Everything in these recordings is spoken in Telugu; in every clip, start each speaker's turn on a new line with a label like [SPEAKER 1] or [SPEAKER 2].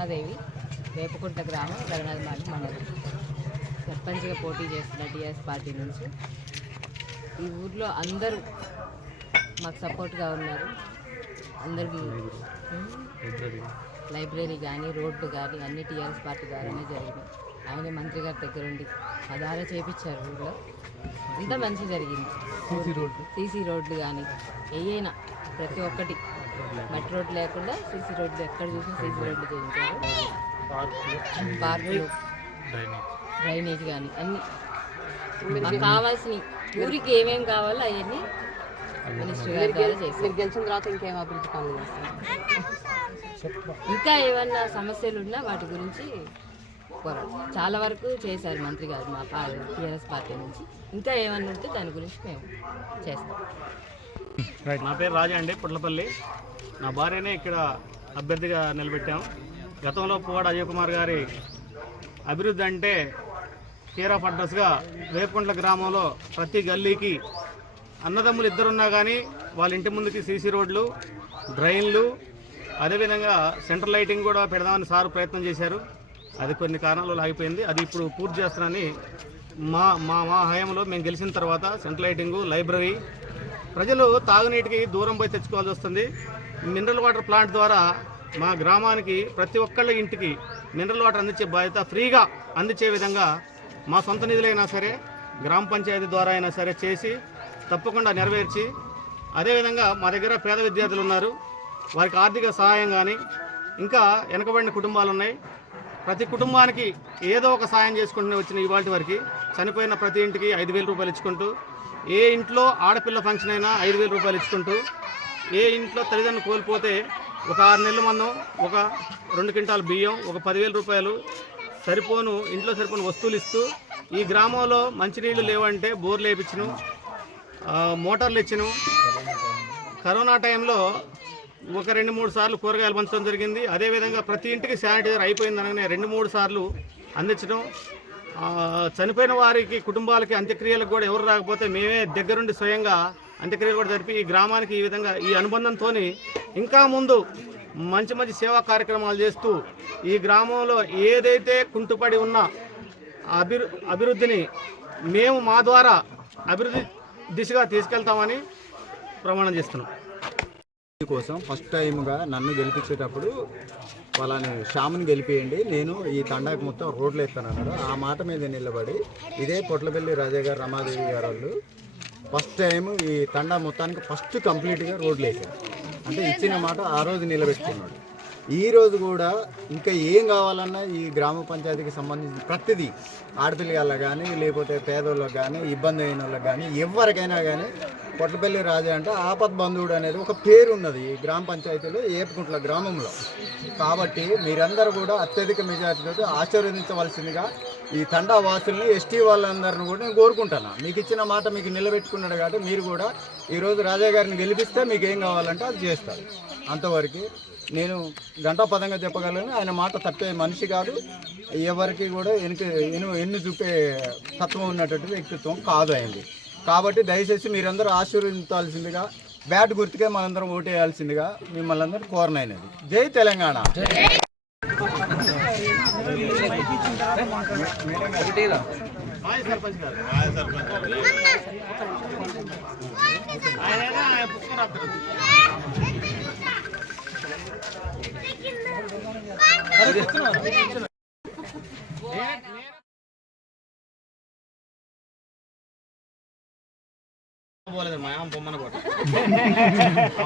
[SPEAKER 1] రమణాదేవి వేపకుంట గ్రామం రఘునాథ్ మాలి మండలం. సర్పంచ్గా పోటీ చేస్తున్న టీఆర్ఎస్ పార్టీ నుంచి ఈ ఊర్లో అందరూ మాకు సపోర్ట్గా ఉన్నారు. అందరికీ లైబ్రరీ కానీ రోడ్డు కానీ అన్ని టీఆర్ఎస్ పార్టీ ద్వారానే జరిగినాయి ఆయన మంత్రి గారి దగ్గర ఉండి అదారా చేపించారు ఊళ్ళో అంతా మంచి జరిగింది. సీసీ రోడ్లు కానీ ఏయైనా ప్రతి ఒక్కటి మట్టి రోడ్లు లేకుండా సీసీ రోడ్లు ఎక్కడ చూసినా సీసీ రోడ్లు చేయించారు. పార్కులు డ్రైనేజ్. కానీ అన్ని. మాకు కావాల్సిన ఊరికి ఏమేమి కావాలో అవన్నీ మినిస్టర్ గారి ద్వారా చేశారు.
[SPEAKER 2] మీరు గెలిచిన తర్వాత ఇంకేం అభివృద్ధి పనులు చేస్తారు?
[SPEAKER 1] ఇంకా ఏమన్నా సమస్యలు ఉన్నా వాటి గురించి చాలా వరకు చేశారు మంత్రి గారు మా టీఆర్ఎస్ పార్టీ నుంచి. ఇంకా ఏమన్నా ఉంటే దాని గురించి మేము చేస్తాం.
[SPEAKER 3] నా పేరు రాజా అండి పుట్లపల్లి. నా భార్యనే ఇక్కడ అభ్యర్థిగా నిలబెట్టాం. గతంలో పువ్వాడ అజయ్ కుమార్ గారి అభివృద్ధి అంటే కేర్ ఆఫ్ అడ్రస్గా వేపకుంట్ల గ్రామంలో ప్రతి గల్లీకి అన్నదమ్ములు ఇద్దరున్నా కానీ వాళ్ళ ఇంటి ముందుకి సీసీ రోడ్లు డ్రైన్లు అదేవిధంగా సెంట్రల్ లైటింగ్ కూడా పెడదామని సార్ ప్రయత్నం చేశారు. అది కొన్ని కారణాలు ఆగిపోయింది. అది ఇప్పుడు పూర్తి చేస్తానని మా మా మా హయాంలో మేము గెలిచిన తర్వాత సెంట్రల్ లైటింగు లైబ్రరీ ప్రజలు తాగునీటికి దూరం పోయి తెచ్చుకోవాల్సి వస్తుంది. మినరల్ వాటర్ ప్లాంట్ ద్వారా మా గ్రామానికి ప్రతి ఒక్కళ్ళ ఇంటికి మినరల్ వాటర్ అందించే బాధ్యత ఫ్రీగా అందించే విధంగా మా సొంత నిధులైనా సరే గ్రామ పంచాయతీ ద్వారా అయినా సరే చేసి తప్పకుండా నెరవేర్చి అదేవిధంగా మా దగ్గర పేద విద్యార్థులు ఉన్నారు. వారికి ఆర్థిక సహాయం కానీ ఇంకా వెనకబడిన కుటుంబాలు ఉన్నాయి. ప్రతి కుటుంబానికి ఏదో ఒక సాయం చేసుకుంటూనే వచ్చిన ఇవాళ వరకు చనిపోయిన ప్రతి ఇంటికి ఐదు వేల రూపాయలు ఇచ్చుకుంటూ ఏ ఇంట్లో ఆడపిల్ల ఫంక్షన్ అయినా ఐదు వేల రూపాయలు ఇచ్చుకుంటూ ఏ ఇంట్లో తల్లిదండ్రులు కోల్పోతే ఒక ఆరు నెలల మందం ఒక రెండు క్వింటాల బియ్యం ఒక పదివేల రూపాయలు సరిపోను ఇంట్లో సరిపోను వస్తువులు ఇస్తూ ఈ గ్రామంలో మంచినీళ్ళు లేవంటే బోర్లు వేయించను మోటార్లు ఇచ్చను కరోనా టైంలో ఒక రెండు మూడు సార్లు కూరగాయలు పంచడం జరిగింది. అదేవిధంగా ప్రతి ఇంటికి శానిటైజర్ అయిపోయిందనగానే రెండు మూడు సార్లు అందించడం చనిపోయిన వారికి కుటుంబాలకి అంత్యక్రియలకు కూడా ఎవరు రాకపోతే మేమే దగ్గరుండి స్వయంగా అంత్యక్రియలు కూడా జరిపి ఈ గ్రామానికి ఈ విధంగా ఈ అనుబంధంతో ఇంకా ముందు మంచి మంచి సేవా కార్యక్రమాలు చేస్తూ ఈ గ్రామంలో ఏదైతే కుంటుపడి ఉన్న అభివృ అభివృద్ధిని మేము మా ద్వారా అభివృద్ధి దిశగా తీసుకెళ్తామని ప్రమాణం చేస్తున్నాం.
[SPEAKER 4] కోసం ఫస్ట్ టైంగా నన్ను గెలిపించేటప్పుడు వాళ్ళని శ్యామ్ని గెలిపియండి నేను ఈ తండాకి మొత్తం రోడ్లు ఎత్తానన్నాడు ఆ మాట మీద నిలబడి ఇదే పొట్లపల్లి రాజా గారు రమాదేవి గారు వాళ్ళు ఫస్ట్ టైం ఈ తండా మొత్తానికి ఫస్ట్ కంప్లీట్గా రోడ్లు వేశారు. అంటే ఇచ్చిన మాట ఆ రోజు నిలబెట్టుకున్నాడు. ఈ రోజు కూడా ఇంకా ఏం కావాలన్నా ఈ గ్రామ పంచాయతీకి సంబంధించిన ప్రతిదీ ఆడపిల్లగాళ్ళకి కానీ లేకపోతే పేదోళ్ళకి కానీ ఇబ్బంది అయిన వాళ్ళకి కానీ ఎవరికైనా కానీ పొట్లపల్లి రాజా అంటే ఆపద్ బంధువుడు అనేది ఒక పేరు ఉన్నది ఈ గ్రామ పంచాయతీలో ఏపుకుంట్ల గ్రామంలో. కాబట్టి మీరందరూ కూడా అత్యధిక మెజార్టీతో ఆశీర్వదించవలసిందిగా ఈ తండా వాసుల్ని ఎస్టీ వాళ్ళందరిని కూడా నేను కోరుకుంటాను. మీకు ఇచ్చిన మాట మీకు నిలబెట్టుకున్నాడు కాబట్టి మీరు కూడా ఈరోజు రాజా గారిని గెలిపిస్తే మీకు ఏం కావాలంటే అది చేస్తారు. అంతవరకు నేను గంటాపదంగా చెప్పగలను. ఆయన మాట తప్పే మనిషి కాదు. ఎవరికి కూడా వెనుక ఎను ఎన్ను చూపే తత్వం ఉన్నటువంటి వ్యక్తిత్వం కాదు అయింది కాబట్టి దయచేసి మీరందరూ ఆశీర్వదించాల్సిందిగా బ్యాట్ గుర్తుకే మనందరం ఓటేయాల్సిందిగా మిమ్మల్ని అందరూ కోరనైనది. జై తెలంగాణ.
[SPEAKER 3] సర్పంచ్ గారు ఆయన పోలేదు మా బొమ్మన కూడా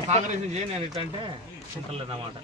[SPEAKER 3] కాంగ్రెస్ నుంచి నేను ఇట్టంటే అన్నమాట